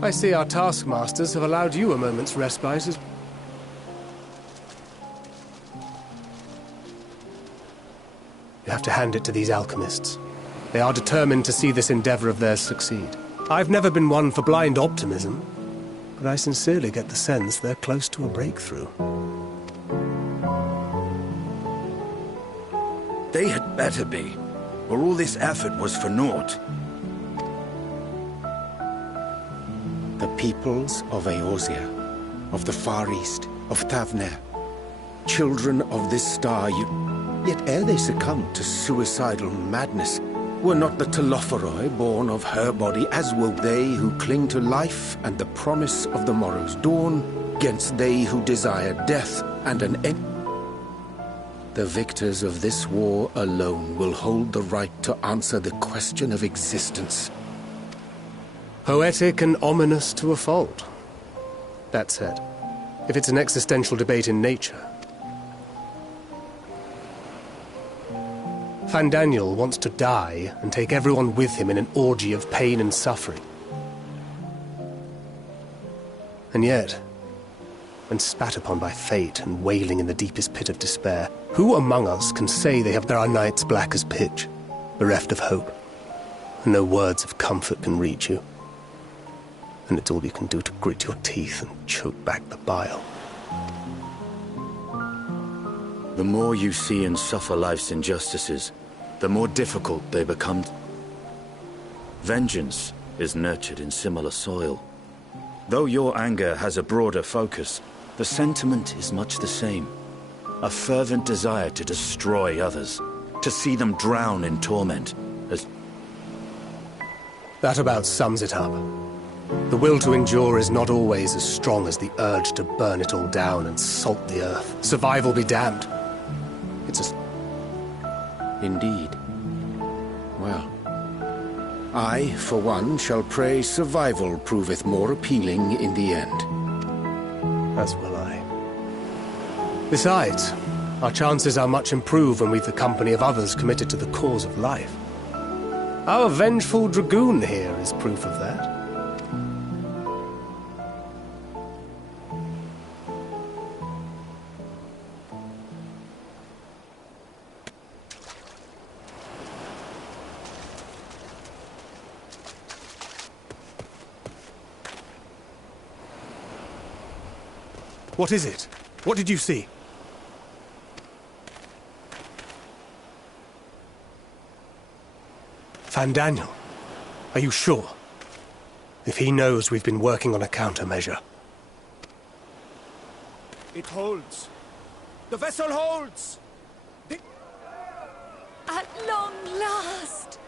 I see our taskmasters have allowed you a moment's respite as... You have to hand it to these alchemists. They are determined to see this endeavor of theirs succeed. I've never been one for blind optimism, but I sincerely get the sense they're close to a breakthrough. They had better be, or all this effort was for naught. The peoples of Eorzea, of the Far East, of Thavner, children of this star, yet ere they succumbed to suicidal madness, were not the Telophoroi born of her body, as will they who cling to life and the promise of the morrow's dawn, against they who desire death and an end. The victors of this war alone will hold the right to answer the question of existence. Poetic and ominous to a fault. That said, if it's an existential debate in nature, Fandaniel wants to die and take everyone with him in an orgy of pain and suffering. And yet, when spat upon by fate and wailing in the deepest pit of despair, who among us can say there are nights black as pitch, bereft of hope, and no words of comfort can reach you? And it's all you can do to grit your teeth and choke back the bile. The more you see and suffer life's injustices, the more difficult they become. Vengeance is nurtured in similar soil. Though your anger has a broader focus, the sentiment is much the same. A fervent desire to destroy others, to see them drown in torment, as... That about sums it up. The will to endure is not always as strong as the urge to burn it all down and salt the earth. Survival be damned. It's a... Indeed. Well, I, for one, shall pray survival proveth more appealing in the end. As will I. Besides, our chances are much improved when we've the company of others committed to the cause of life. Our vengeful dragoon here is proof of that. What is it? What did you see? Fandaniel, are you sure? If he knows we've been working on a countermeasure. It holds. The vessel holds! At long last!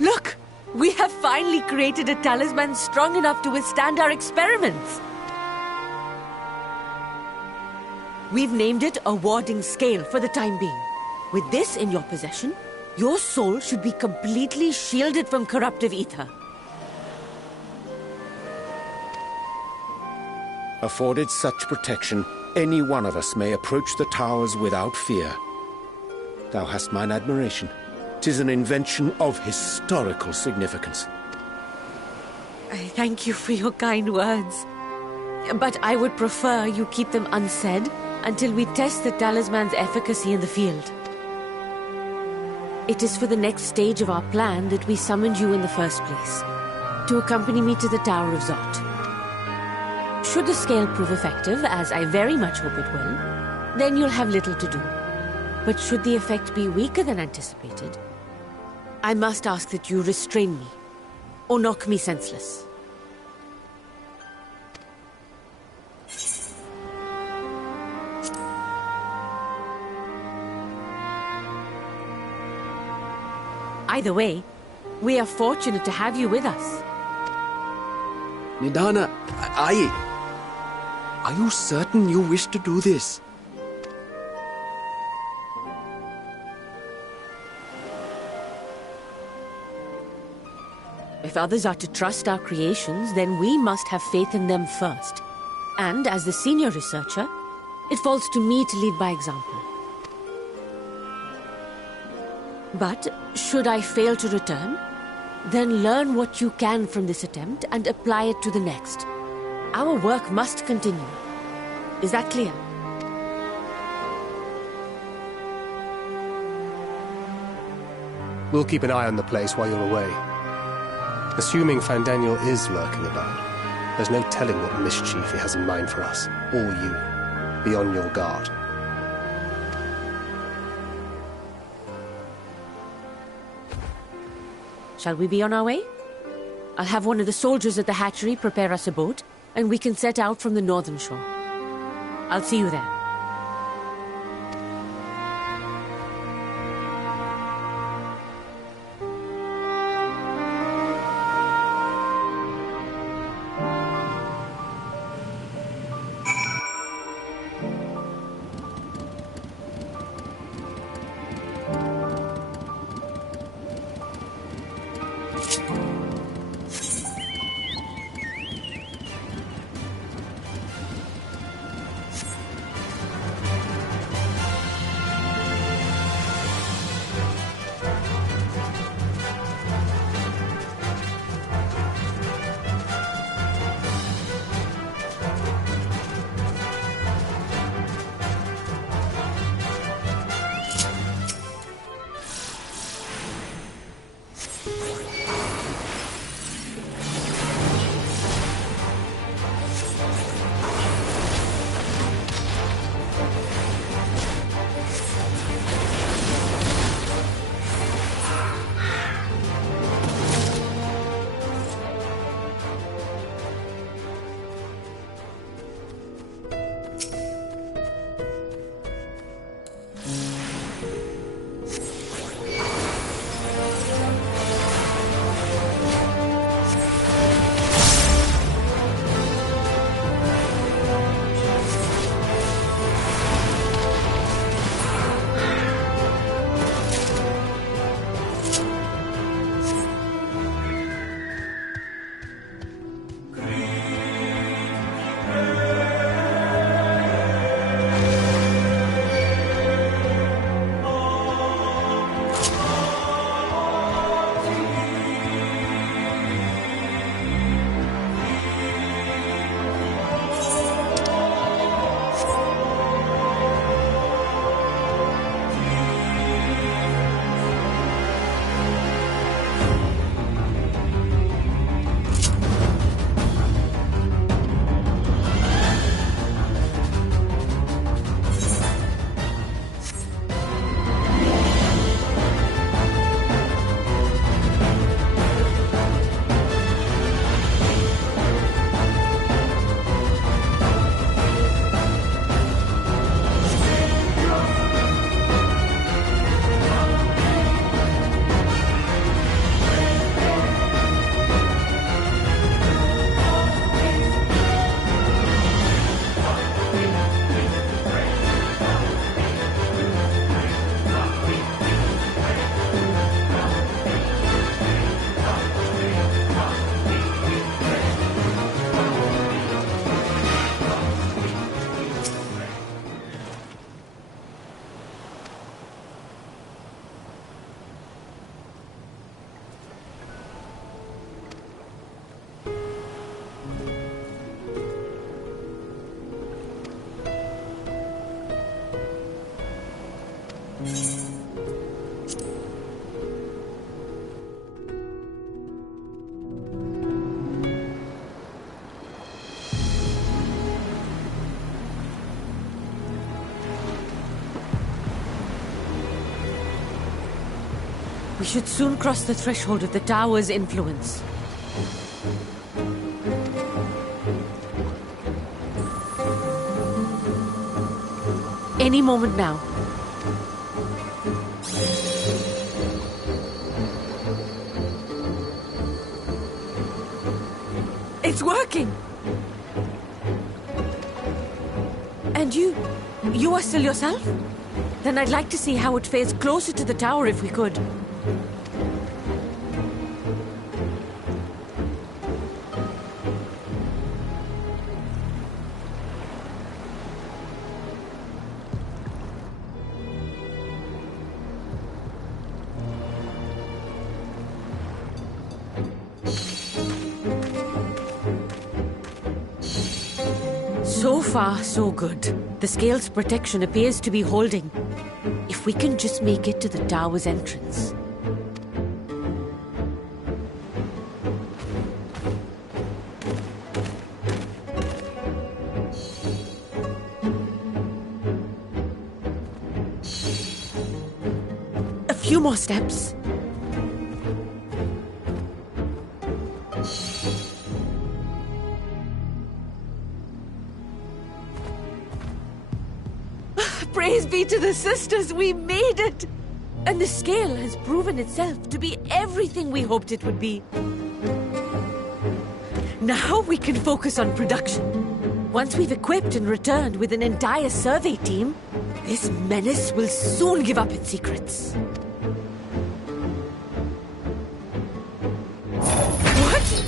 Look! We have finally created a talisman strong enough to withstand our experiments. We've named it a warding scale for the time being. With this in your possession, your soul should be completely shielded from corruptive ether. Afforded such protection, any one of us may approach the towers without fear. Thou hast mine admiration. 'Tis an invention of historical significance. I thank you for your kind words. But I would prefer you keep them unsaid until we test the talisman's efficacy in the field. It is for the next stage of our plan that we summoned you in the first place, to accompany me to the Tower of Zot. Should the scale prove effective, as I very much hope it will, then you'll have little to do. But should the effect be weaker than anticipated, I must ask that you restrain me, or knock me senseless. Either way, we are fortunate to have you with us. Nidana, are you certain you wish to do this? If others are to trust our creations, then we must have faith in them first. And as the senior researcher, it falls to me to lead by example. But should I fail to return, then learn what you can from this attempt and apply it to the next. Our work must continue. Is that clear? We'll keep an eye on the place while you're away. Assuming Fandaniel is lurking about, there's no telling what mischief he has in mind for us, or you. Be on your guard. Shall we be on our way? I'll have one of the soldiers at the hatchery prepare us a boat, and we can set out from the northern shore. I'll see you there. We should soon cross the threshold of the tower's influence. Any moment now. It's working! And you are still yourself? Then I'd like to see how it fares closer to the tower if we could. So far, so good. The scale's protection appears to be holding. If we can just make it to the tower's entrance. A few more steps. Praise be to the sisters, we made it! And the scale has proven itself to be everything we hoped it would be. Now we can focus on production. Once we've equipped and returned with an entire survey team, this menace will soon give up its secrets. What?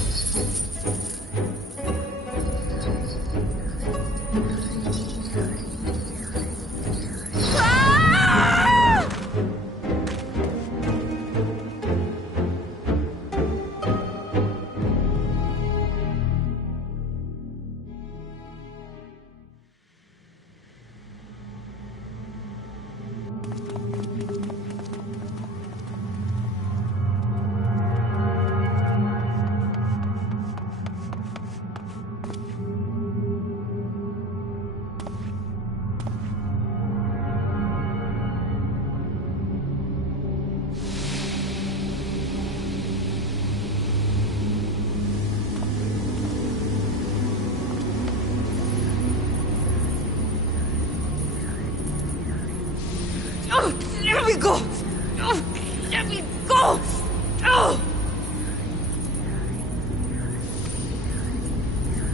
Oh, let me go! Oh, let me go! Oh!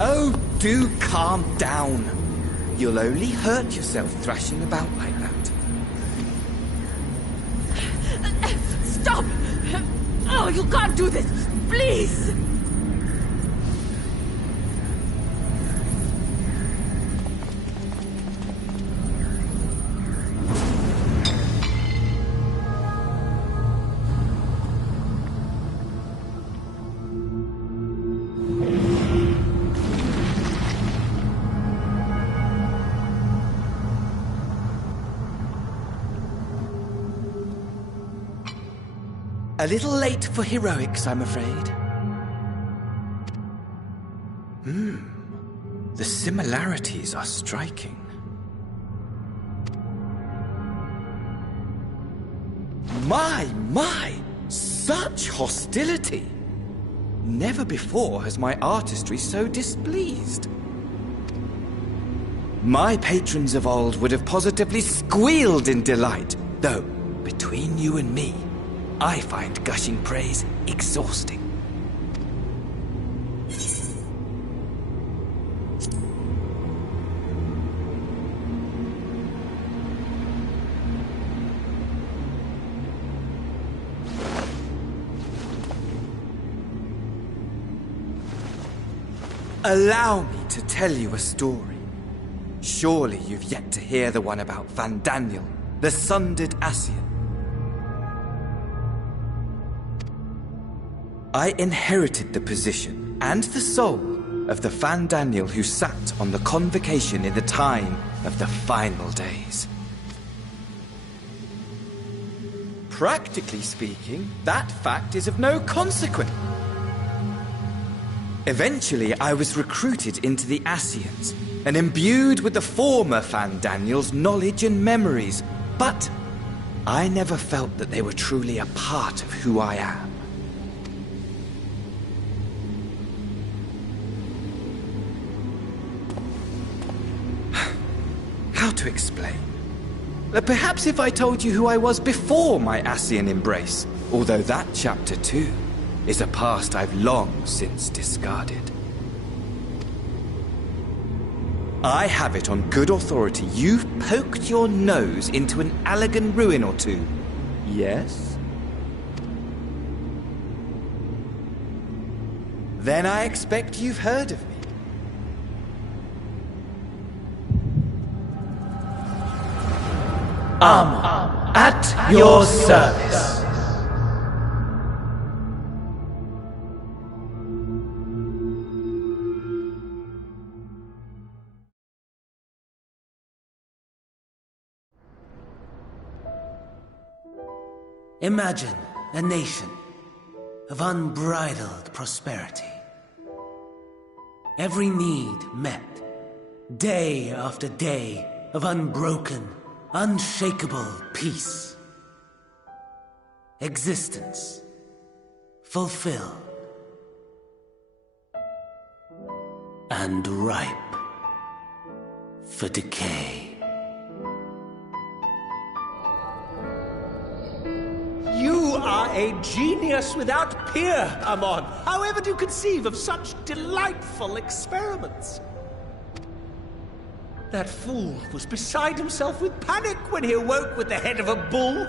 Oh, do calm down. You'll only hurt yourself thrashing about like that. Stop! Oh, you can't do this! Please! A little late for heroics, I'm afraid. The similarities are striking. My! Such hostility! Never before has my artistry so displeased. My patrons of old would have positively squealed in delight, though, between you and me, I find gushing praise exhausting. Allow me to tell you a story. Surely you've yet to hear the one about Van Daniel, the sundered Ascian. I inherited the position and the soul of the Van Daniel who sat on the convocation in the time of the final days. Practically speaking, that fact is of no consequence. Eventually, I was recruited into the Ascians and imbued with the former Van Daniel's knowledge and memories, but I never felt that they were truly a part of who I am. How to explain? Perhaps if I told you who I was before my Ascian embrace, although that chapter too is a past I've long since discarded. I have it on good authority you've poked your nose into an Allegan ruin or two. Yes? Then I expect you've heard of me. At your service. Imagine a nation of unbridled prosperity. Every need met, day after day of unbroken, unshakable peace. Existence fulfilled and ripe for decay. You are a genius without peer, Amon. However do you conceive of such delightful experiments? That fool was beside himself with panic when he awoke with the head of a bull.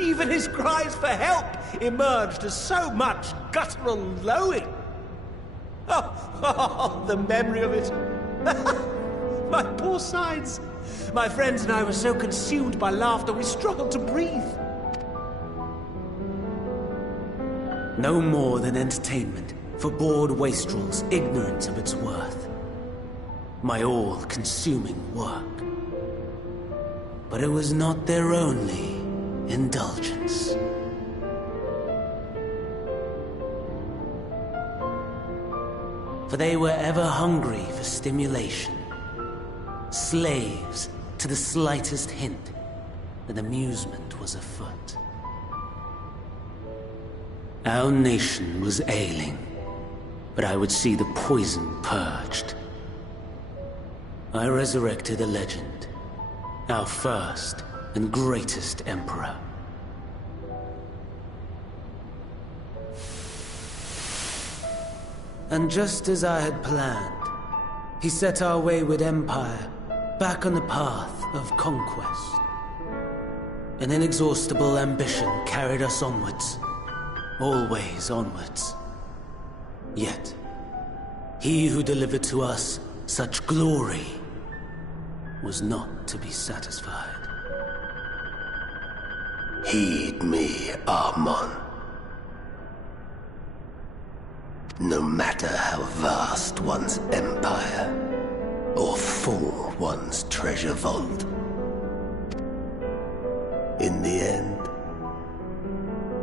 Even his cries for help emerged as so much guttural lowing. Oh, the memory of it. My poor sides. My friends and I were so consumed by laughter we struggled to breathe. No more than entertainment for bored wastrels ignorant of its worth. My all-consuming work. But it was not their only indulgence. For they were ever hungry for stimulation, slaves to the slightest hint that amusement was afoot. Our nation was ailing, but I would see the poison purged. I resurrected a legend, our first and greatest emperor. And just as I had planned, he set our wayward empire back on the path of conquest. An inexhaustible ambition carried us onwards. Always onwards. Yet, he who delivered to us such glory was not to be satisfied. Heed me, Amon. No matter how vast one's empire, or full one's treasure vault, in the end,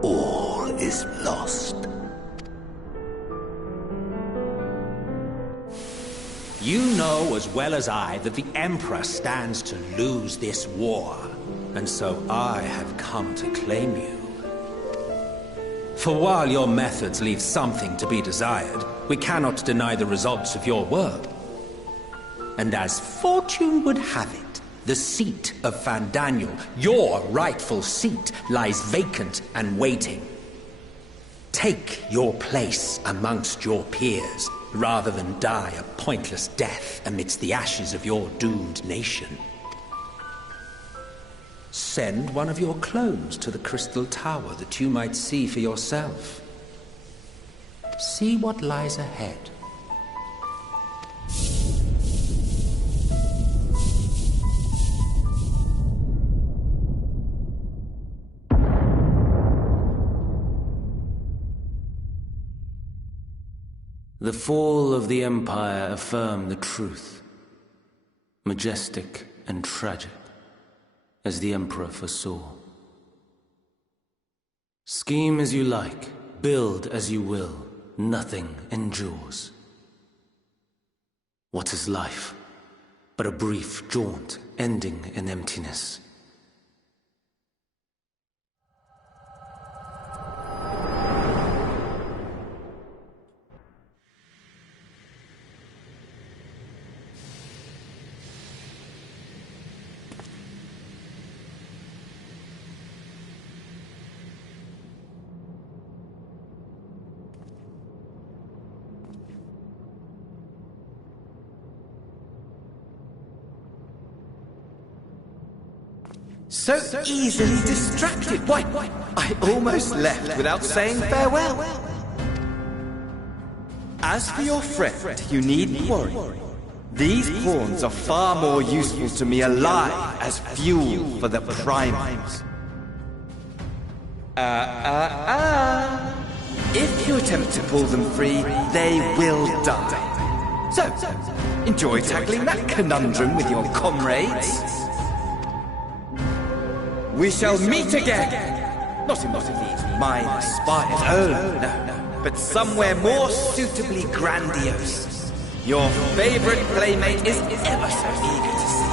all is lost. You know as well as I that the Emperor stands to lose this war, and so I have come to claim you. For while your methods leave something to be desired, we cannot deny the results of your work. And as fortune would have it, the seat of Fandaniel, your rightful seat, lies vacant and waiting. Take your place amongst your peers, rather than die a pointless death amidst the ashes of your doomed nation. Send one of your clones to the Crystal Tower that you might see for yourself. See what lies ahead. The fall of the Empire affirmed the truth, majestic and tragic, as the Emperor foresaw. Scheme as you like, build as you will, nothing endures. What is life but a brief jaunt ending in emptiness? So easily distracted. Why, I almost left without saying farewell. As for your friend, you needn't worry. These pawns are far more useful to me alive as fuel for the primals. If you attempt to pull them free, they will die. So, enjoy tackling that conundrum with your comrades. We shall meet again! Not in one of these minor spires. Oh, no. But somewhere more suitably grandiose. Your favorite playmate is ever so eager to see.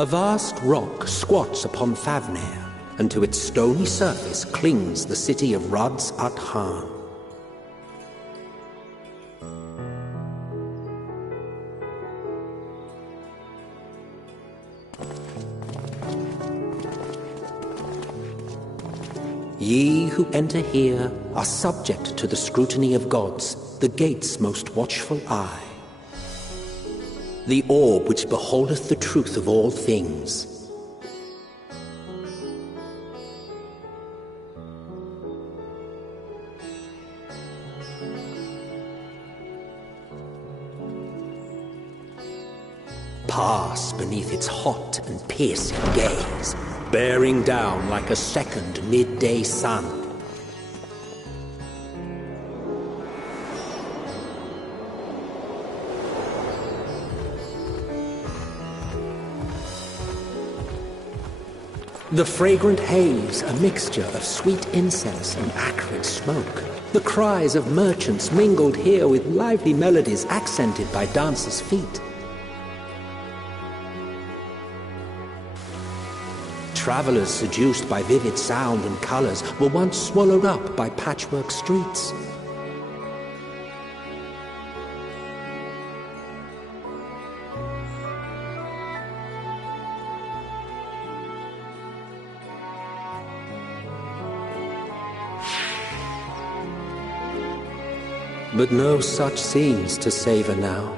A vast rock squats upon Thavnair, and to its stony surface clings the city of Radz at Han. Ye who enter here are subject to the scrutiny of gods, the gate's most watchful eye. The orb which beholdeth the truth of all things. Pass beneath its hot and piercing gaze, bearing down like a second midday sun. The fragrant haze, a mixture of sweet incense and acrid smoke. The cries of merchants mingled here with lively melodies accented by dancers' feet. Travelers seduced by vivid sound and colors were once swallowed up by patchwork streets. But no such scenes to savor now.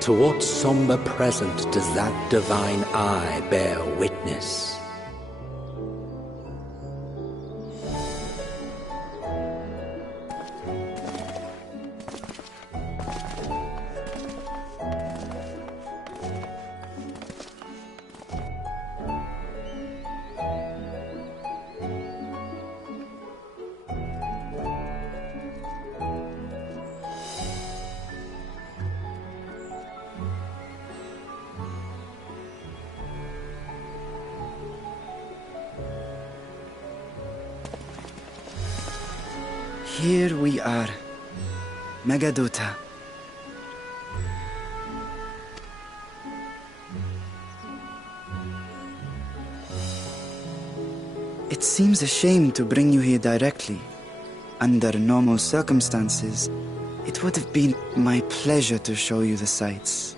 To what somber present does that divine eye bear witness? Here we are, Megadota. It seems a shame to bring you here directly. Under normal circumstances, it would have been my pleasure to show you the sights.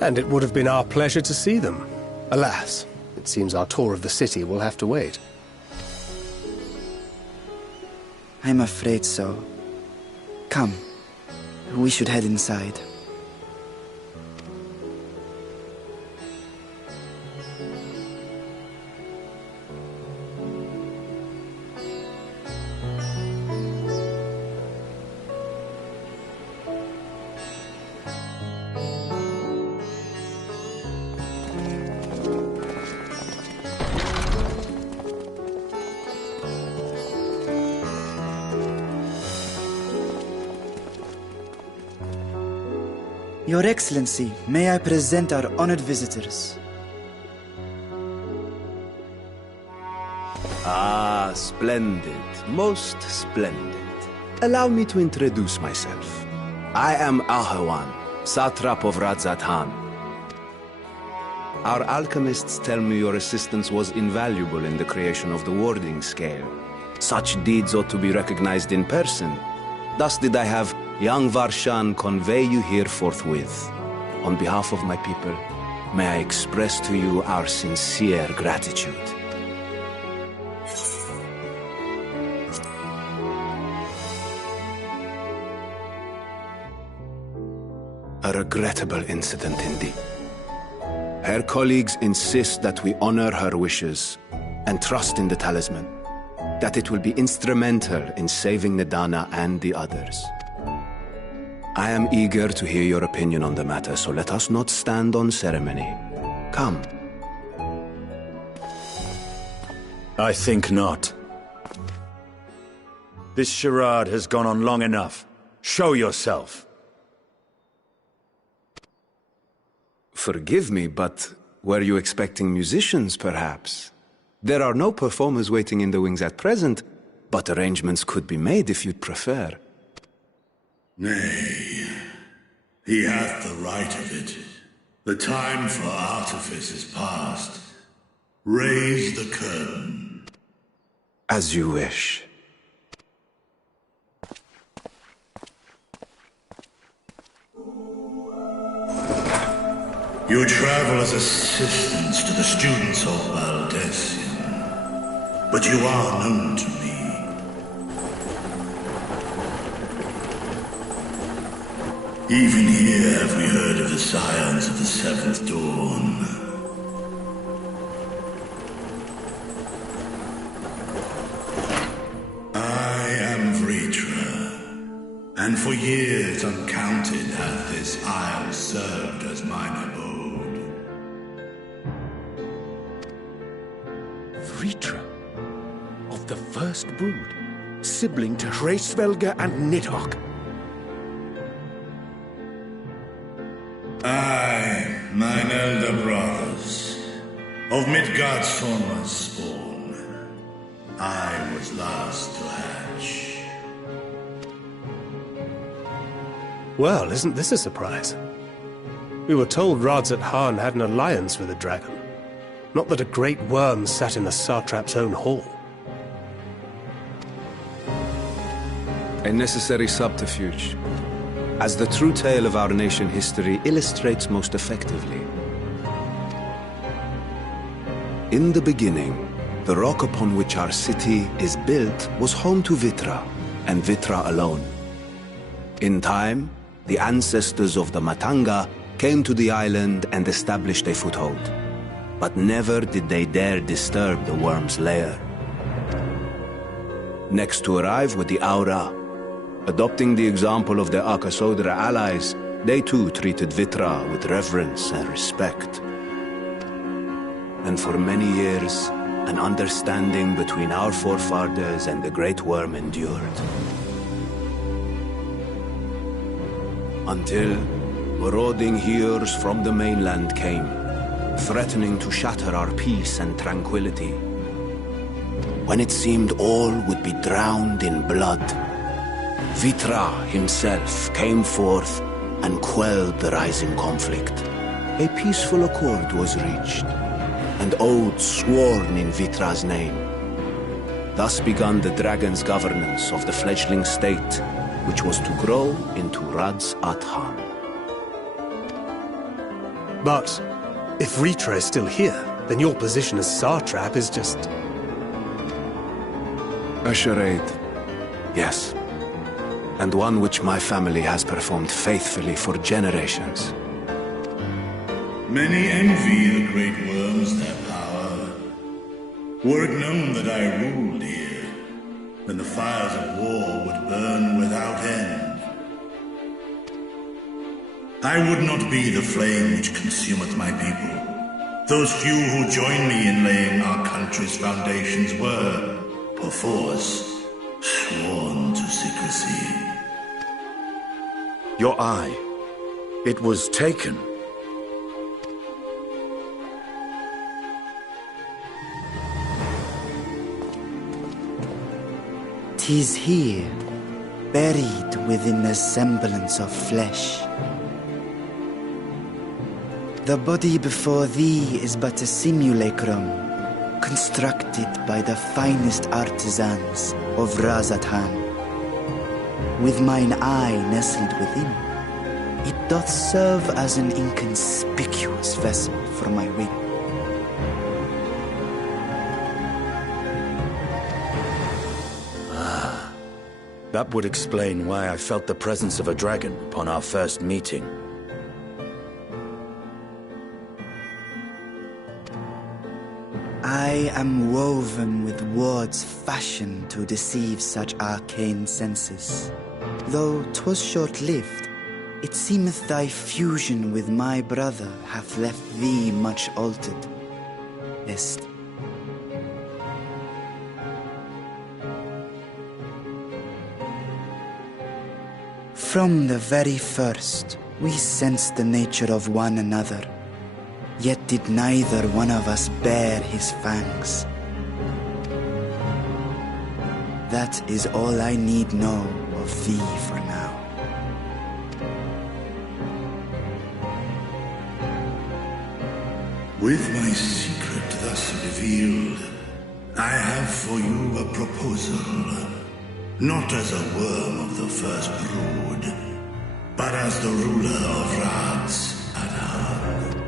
And it would have been our pleasure to see them. Alas, it seems our tour of the city will have to wait. I'm afraid so. Come, we should head inside. Your Excellency, may I present our honored visitors? Ah, splendid. Most splendid. Allow me to introduce myself. I am Ahawan, satrap of Radzat-Han. Our alchemists tell me your assistance was invaluable in the creation of the warding scale. Such deeds ought to be recognized in person. Thus did I have young Varshan convey you here forthwith. On behalf of my people, may I express to you our sincere gratitude. A regrettable incident indeed. Her colleagues insist that we honor her wishes and trust in the talisman, that it will be instrumental in saving Nidana and the others. I am eager to hear your opinion on the matter, so let us not stand on ceremony. Come. I think not. This charade has gone on long enough. Show yourself. Forgive me, but were you expecting musicians, perhaps? There are no performers waiting in the wings at present, but arrangements could be made if you'd prefer. Nay, he hath the right of it. The time for artifice is past. Raise the curtain. As you wish. You travel as assistants to the students of Valdesian, but you are known to me. Even here have we heard of the scions of the Seventh Dawn. I am Vritra, and for years uncounted hath this isle served as mine abode. Vritra, of the first brood, sibling to Hraesvelga and Nidhogg. Aye, mine elder brothers, of Midgard's foremost spawn, I was last to hatch. Well, isn't this a surprise? We were told Radzat Khan had an alliance with a dragon. Not that a great worm sat in the satrap's own hall. A necessary subterfuge, as the true tale of our nation history illustrates most effectively. In the beginning, the rock upon which our city is built was home to Vitra, and Vitra alone. In time, the ancestors of the Matanga came to the island and established a foothold. But never did they dare disturb the worm's lair. Next to arrive were the Aura. Adopting the example of their Akasodra allies, they too treated Vitra with reverence and respect. And for many years, an understanding between our forefathers and the Great Worm endured. Until marauding heroes from the mainland came, threatening to shatter our peace and tranquility. When it seemed all would be drowned in blood, Vitra himself came forth and quelled the rising conflict. A peaceful accord was reached, and oaths sworn in Vitra's name. Thus began the dragon's governance of the fledgling state, which was to grow into Radzat Khan. But if Vritra is still here, then your position as satrap is just... A charade, yes. And one which my family has performed faithfully for generations. Many envy the great worms their power. Were it known that I ruled here, then the fires of war would burn without end. I would not be the flame which consumeth my people. Those few who join me in laying our country's foundations were, perforce, sworn to secrecy. Your eye. It was taken. 'Tis here, buried within the semblance of flesh. The body before thee is but a simulacrum, constructed by the finest artisans of Radzat Khan. With mine eye nestled within, it doth serve as an inconspicuous vessel for my wing. That would explain why I felt the presence of a dragon upon our first meeting. I am woven with words fashioned to deceive such arcane senses. Though 'twas short-lived, it seemeth thy fusion with my brother hath left thee much altered. Est. From the very first, we sensed the nature of one another. Yet did neither one of us bare his fangs. That is all I need know of thee for now. With my secret thus revealed, I have for you a proposal. Not as a worm of the first brood, but as the ruler of Radz-at-Han.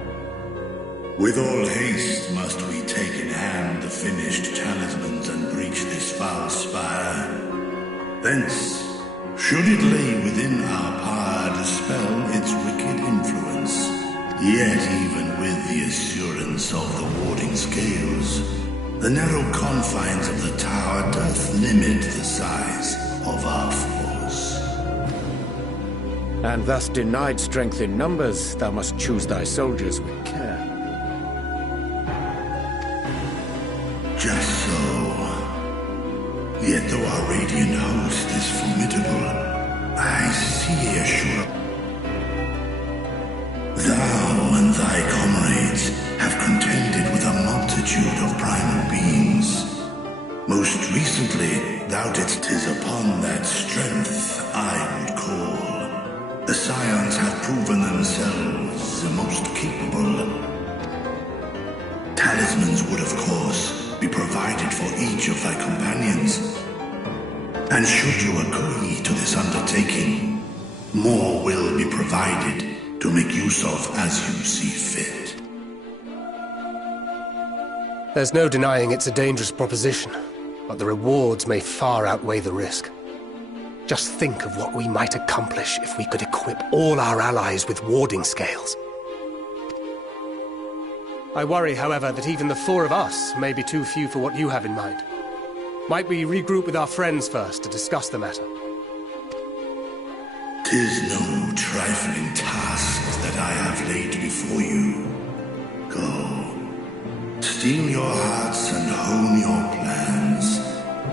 With all haste must we take in hand the finished talismans and breach this foul spire. Thence, should it lay within our power, dispel its wicked influence, yet even with the assurance of the warding scales, the narrow confines of the tower doth limit the size of our force. And thus denied strength in numbers, thou must choose thy soldiers with care. Just so. Yet though our radiant host is formidable, I see a sure. Thou and thy comrades have contended with a multitude of primal beings. Most recently, thou didst 'tis upon that strength I would call. The Scions have proven themselves the most capable. Talismans would, of course, be provided for each of thy companions. And should you agree to this undertaking, more will be provided to make use of as you see fit. There's no denying it's a dangerous proposition, but the rewards may far outweigh the risk. Just think of what we might accomplish if we could equip all our allies with warding scales. I worry, however, that even the four of us may be too few for what you have in mind. Might we regroup with our friends first to discuss the matter? 'Tis no trifling task that I have laid before you. Go, steel your hearts and hone your plans.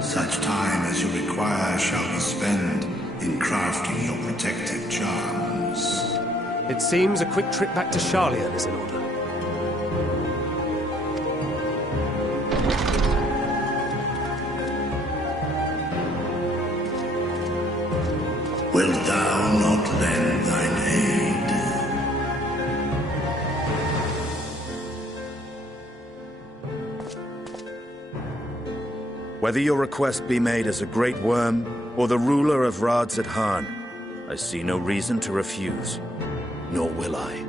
Such time as you require shall be spent in crafting your protective charms. It seems a quick trip back to Charlian is in order. Wilt thou not lend thine aid? Whether your request be made as a great worm or the ruler of Radz-at-Han, I see no reason to refuse, nor will I.